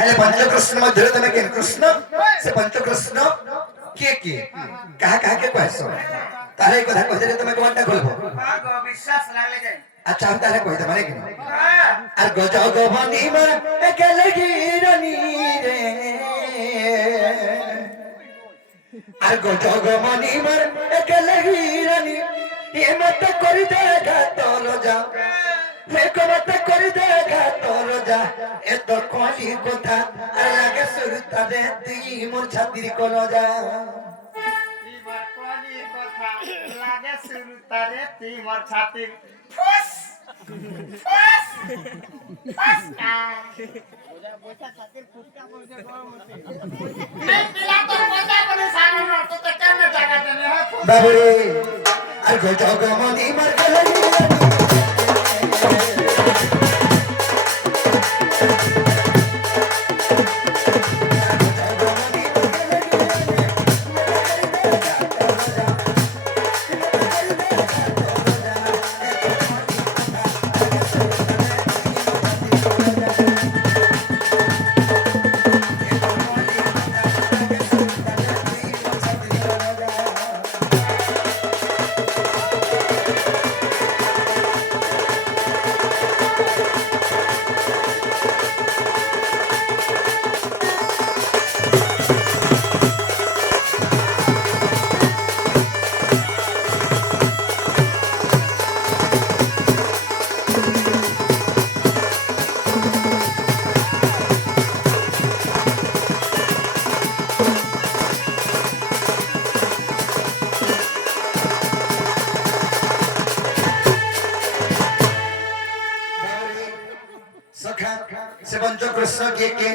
ହେଲେ ପଞ୍ଚକୃଷ୍ଣ ମଧ୍ୟରେ ତମେ କେନ୍ କୃଷ୍ଣ ସେ ପଞ୍ଚକୃଷ୍ଣ କିଏ କିଏ କାହା କାହାକେ କହିସ ତାର এই কথা কইলে তুমি কোনটা কইবো বিশ্বাস লাগলে যাই আচ্ছা আমি তাহলে কইতে মানে কি আর গজগ বনিমা একেলে গিরনি রে আর গজগ বনিমা একেলে গিরনি এমত করি দেখা তোর যা মেকমত করি দেখা তোর যা এত কলি কথা আর লাগে সুরতা রে তুই মোর ছাতির কোন যা এবার কলি কথা লাগে শুরু তারে তুই মোর ছাতি ফুস ফুস ফুস ওজা বইটা ছাতির ফুসকা বলছে গরমতে এই পিলা তো বইটা বলে সামনে তো তো কেমনে জায়গাতে নে বাবুরে আর গজগ বনিমা একেলে গিরনি সখা সে পঞ্চকৃষ্ণ কে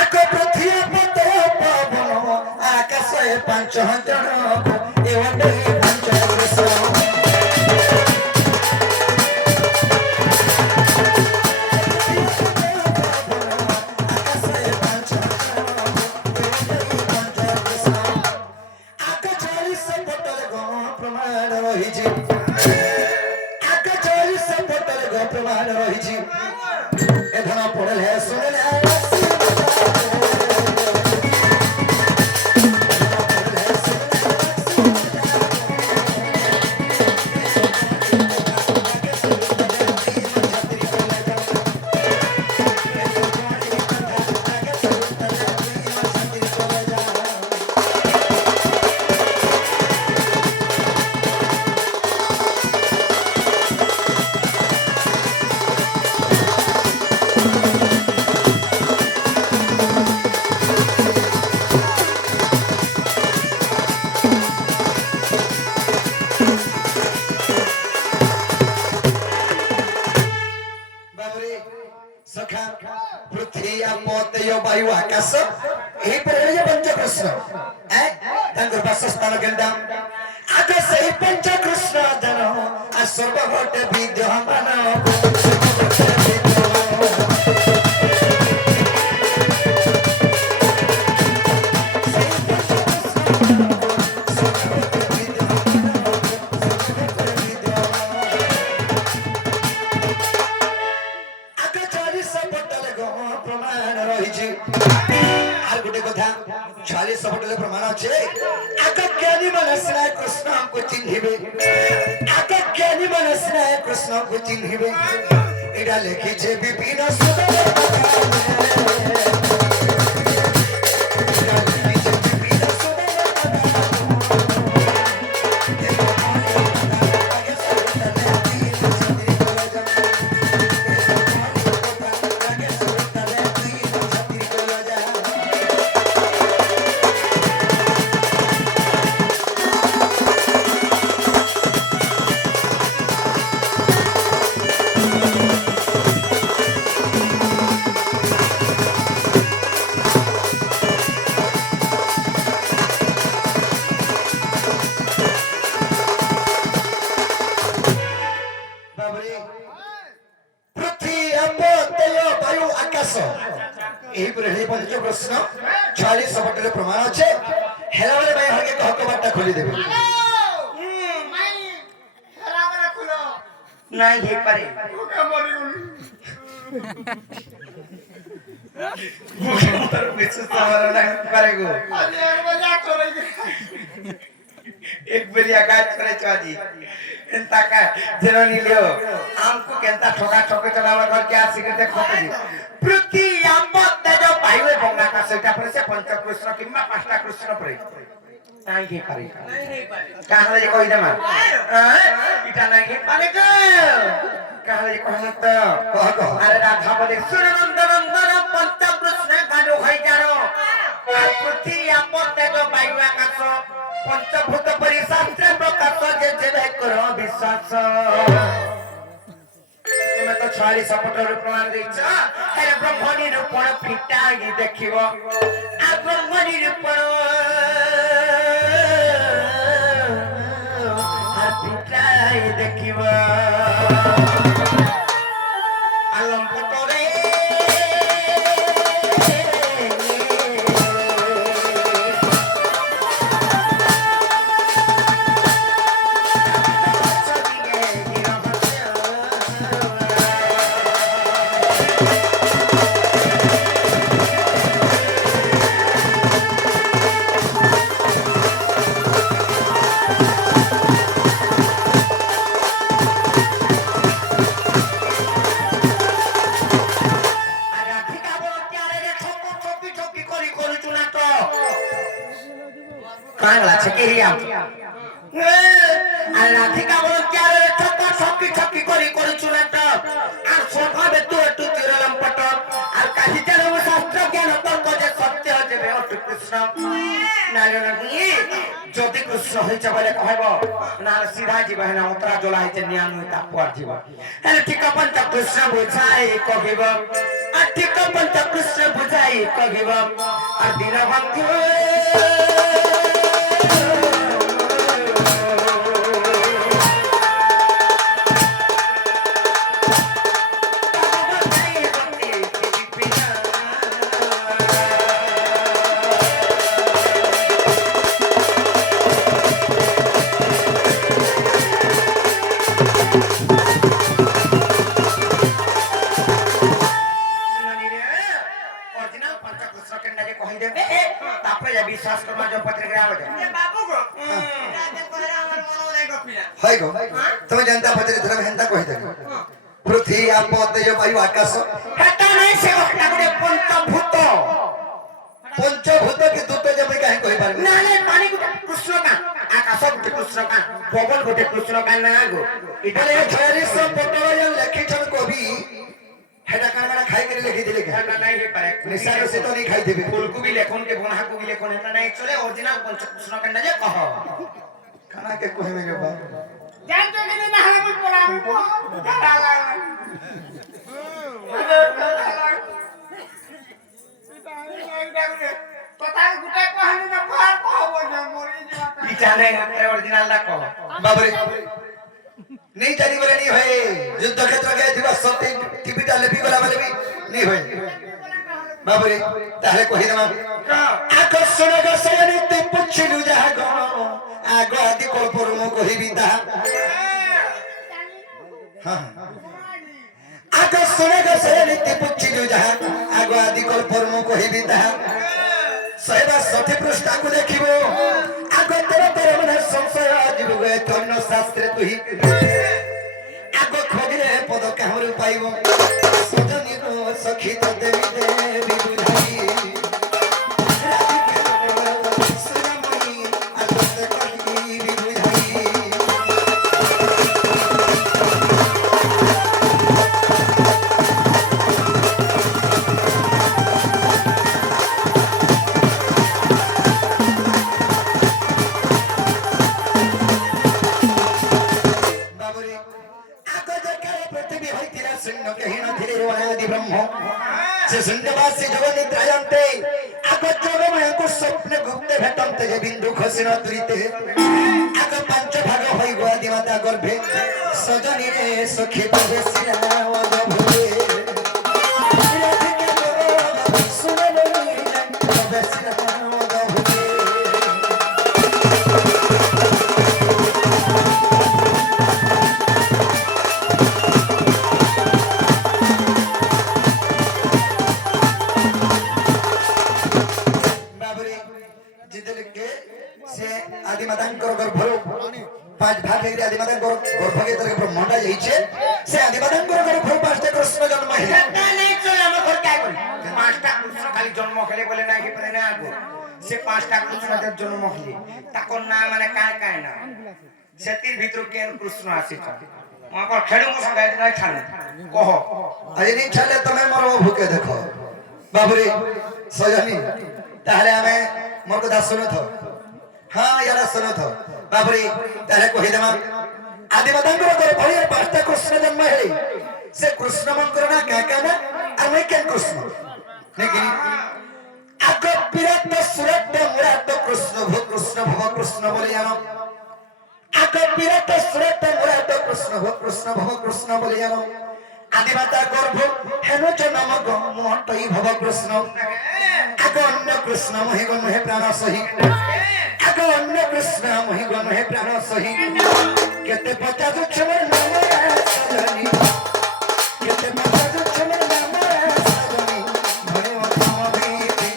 আগ পৃথিবী পতে পবন আকাশে পাঁচ জন এ ওটে পঞ্চকৃষ্ণ প্রমাণ রহিছি আগ 40 পটল গো প্রমাণ রহিছি এধন পড়লে শুনলে सखा पृथ्वी मत वायु आकाश यही पर पंचकृष्ण वासस्थान केन्द्र आगे से पंचकृष्ण जन आ सर्वभट विद्यमान प्रमाण रही आर गोटे कथा 40 पटले प्रमाण अच्छे आग ज्ञानी मनस्ना कृष्ण को चिन्हिबे आग ज्ञानी मनस्ना कृष्ण को चिन्हिबे एडा लिखी छे विपिन सुंदर प्रश्न 40 पटले प्रमाण अच्छे हेला वाले भाई हर के कह के बाटा खोली देबे नहीं हेला वाला खुलो नहीं हे पारे তোর পিছু তোমার না করে গো আজি একবার যা করে एक बेरिया गाज करे चाजी एंता का जेनो निलियो हमको केंता ठोका ठोके चलावा कर क्या सिगरेट खोके दी प्रति आम्बत जो भाईवे बंगा का सेटा पर से पंच कृष्ण किम्मा पांचटा कृष्ण परे नहीं हे पारे कहां ले कोई दमा इटा नहीं पारे को कहां ले कोई मत कह अरे राधा बोले सुरनंदनंदन पंच कृष्ण गाजो होई जारो प्रति आम्बत जो भाईवे का पंचभूत परिशास्त्र प्रकाश जे जे करो विश्वास तुमे तो छारी सपट प्रमाण देछ हे ब्रह्मणी रूपण फिटागी देखिबो आ ब्रह्मणी रूपण आ फिटाई देखिबो आलम पटरे कांगला छकेरिया আল্লাহ ঠিকা বল চারে ঠকা সকি সকি করি করি চুনাট আর সভাবে তো একটু চিরলাম পট আর কাহিতে রব শাস্ত্র জ্ঞান তর্ক যে সত্য হবে অটু কৃষ্ণ নালে নাকি যদি কৃষ্ণ হইছে বলে কহব না সিধা জীব না উতরা জলা হইছে নিয়াম হইতা পর জীব তাহলে ঠিক পঞ্চ কৃষ্ণ বুঝাই কহিব আর ঠিক পঞ্চ কৃষ্ণ বুঝাই কহিব আর দীনবন্ধু विश्वास करमा जो पत्रिका आवे ये बाबू को राजा कोहरा हमर मनो नहीं गपिला हाय गो তুমি জানতা পত্রে ধরে হেনতা কই দে পৃথ্বী আপতে যে বায়ু আকাশ হেতা নাই সে ঘটনা গুড়ে পঞ্চভূত কি দুটো যাবে কাহে কই পারবে না না পানি গুটে কৃষ্ণ কা আকাশ গুটে কৃষ্ণ কা পবন গুটে কৃষ্ণ কা না গো ইতালে 46 পটল লেখি ছন কবি হেটা কানা খাই করে লিখি দিলে হেটা নাই হে পারে নিসার সে তো नहीं খাই দেবে ফুলকপি লেখন के বনা কবি লেখন হেটা নাই চলে অরিজিনাল পঞ্চকৃষ্ণ কান্ডা যে কহ কানা के কইবে রে বাবা जान तो कि ना हमें कुछ बोला हम को डरा लगा पता गुटे को हने ना फार को हो जा मोरी जीवा इटा नहीं हते ओरिजिनल ना कह बाबरे नहीं जानी बोले नहीं होए युद्ध क्षेत्र गए दिवस सत्य टीवीटा लेपी गला बोले भी नहीं होए बाबरे ताले कहि दमा आकर्षण गसयनि ते पुछिलु जहा गण आगो आदि कल्पर मु कहिबी ता हां आकर्षण गसयनि ते पुछिलु जहा आगो आदि कल्पर मु कहिबी ता सैबा सठी पृष्ठा को देखिबो आगो तेरे तेरे मन संशय जीव गए तन्न शास्त्र तुही आगो खोजिले पद काहरु पाइबो सजनी को सखी तो देवी देवी बुझाई सुरमणि आगो ते कहि बुझाई से सुंदरवासी जगन निद्रायन्ते आगो जगमय को स्वप्न गुप्ते भेटन्ते जे बिंदु खसिन तुरिते आगो पंच भाग होई गो दिमाता गर्भे सजनी रे सखी बसिला वदभे राधिके गो सुनलनि बसिला वदभे ଆଦି ମାତାଙ୍କର ଗର୍ଭରୁ 5 ଭାଗ ହେଇକି ଆଦି ମାତାଙ୍କର ଗର୍ଭ ଭିତରେ ବ୍ରହ୍ମାଣ୍ଡ ଯାଇଛି ସେ ଆଦି ମାତାଙ୍କର ଗର୍ଭରୁ 5ଟା କୃଷ୍ଣ ଜନ୍ମ ହେଲେ नहीं चले हम घर क्या करी 5टा कृष्ण खाली जन्म खेले बोले ना कि परे ना आगो से 5टा कृष्ण जब जन्म खेले ताको नाम माने काय ना सेतिर भितर केन कृष्ण आसी वहां पर खेलू मो संग नहीं ठाने कहो ଆଜି ନି ଛାଲେ ତମେ ମୋର ଭୁକେ ଦେଖ ବାବୁରେ ସଜନି ତାହେଲେ ଆମେ ମୋର କଥା ଶୁଣୁଥ ହଁ ୟାର ଶୁଣୁଥ ବାବୁରେ ତାହେଲେ କହିଦେମା ଆଦି ମାତାଙ୍କର ଗର୍ଭରେ 5ଟା କୃଷ୍ଣ ଜନ୍ମ ହେଲେ ସେ କୃଷ୍ଣ ମଙ୍କର ନା କାକା ନା ଆମେ କେନ୍ କୃଷ୍ଣ ନେକି ଆଗ ବିରାଟ ସୁରଟ ମୁରାଟ କୃଷ୍ଣ ଭବ କୃଷ୍ଣ ବୋଲି ଆମ আগ বিরাট সুরত মুরাদ কৃষ্ণ ভব কৃষ্ণ বলি জানো আদিমাতা গর্ভ হেন জনম গমটই ভব কৃষ্ণ আগ অন্য কৃষ্ণ মহিগণ হে প্রাণ সহি আগ অন্য কৃষ্ণ মহিগণ হে প্রাণ সহি কেতে পচাশ ছমর নাম সজনি কেতে পচাশ ছমর নাম সজনি ভয় অথম ভীতি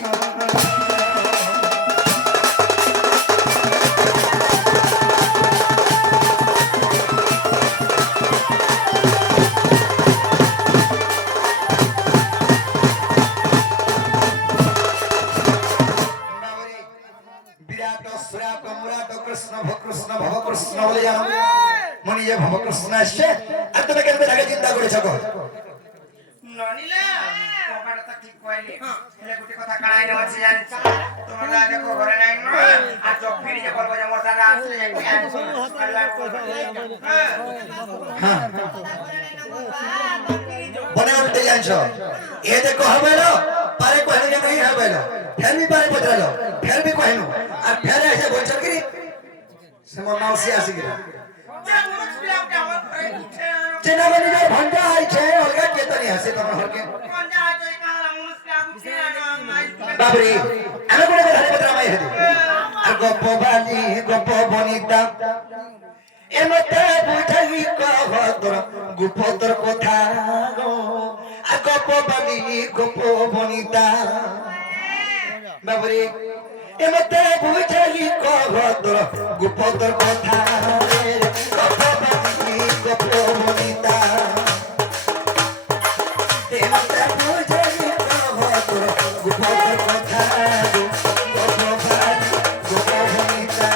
কৃষ্ণ ভব কৃষ্ণ বলে জানো মনি যে ভব কৃষ্ণ আসছে আর তুমি কেন তাকে চিন্তা করেছ গো ননিলা তোমার তো ঠিক কইলে হেলে গুটি কথা কানাই না আছে জানিছ তোমরা দেখো ঘরে নাই না আর চোখ ফিরে যে বলবো যে মোর দাদা আসলে যাই আল্লাহ হ্যাঁ বনে উল্টে জানছ এ দেখো হবেলো পারে কহিনো যে नहीं হবেলো ফের भी পারে পচরালো ফের भी কহিনো আর ফের এসে বলছ কি সে মোর মাউসি আসি গিরা চেনা বনি যে ভন্ডা আইছে অলগা কেতনি আসে তোমার হরকে বাবরে আমি কোন কথা পত্র মাই হেদি আর গপ বালি গপ বনিতা এমতে বুঝাই কহ তোর গুপতর কথা গো আর গপ বালি গপ বনিতা বাবরে এমতে বুঝাই কহ তোর গুপতর কথা গপ বালি গপ বনিতা এমতে বুঝাই কহ তোর গুপতর কথা গপ বালি গপ বনিতা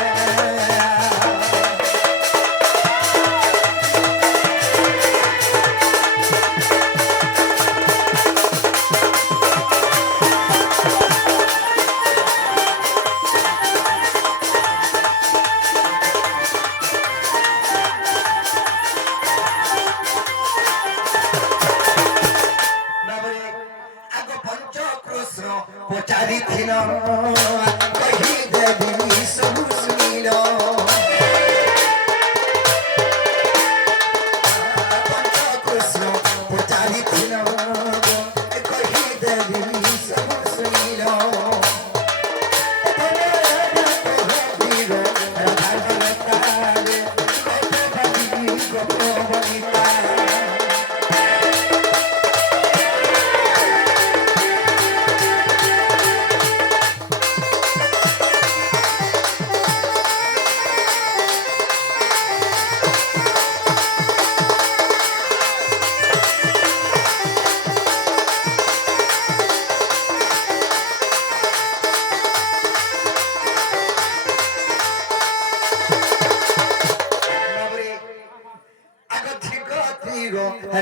পচারিছিল কহি দেবি সবু শুনিল পঞ্চকৃষ্ণ পচারিছিল কহি দেবি সবু শুনিল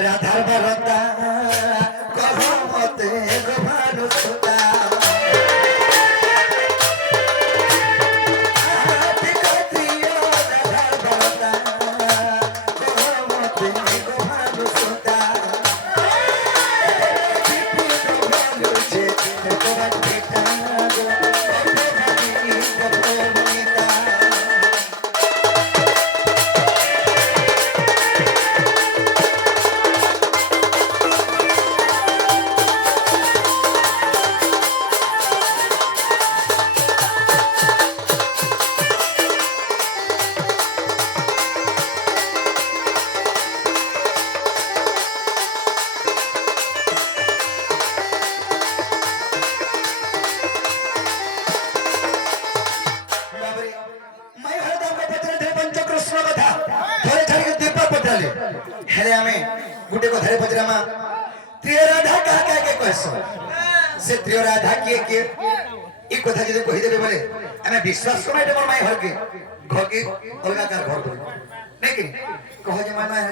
রাধার বারতা কহ মতে গোভানু সুতা রাধার বারতা কহ মতে গোভানু সুতা हेले हमें गुटे को धरे पचरामा त्रिय राधा कहा कह के कहसो से त्रिय राधा किए किए ई कथा जदि कहि देबे बोले हमें विश्वास को माइटे मोर माई घर के अलगा कार घर बोले नहीं कि कहो जे माई माई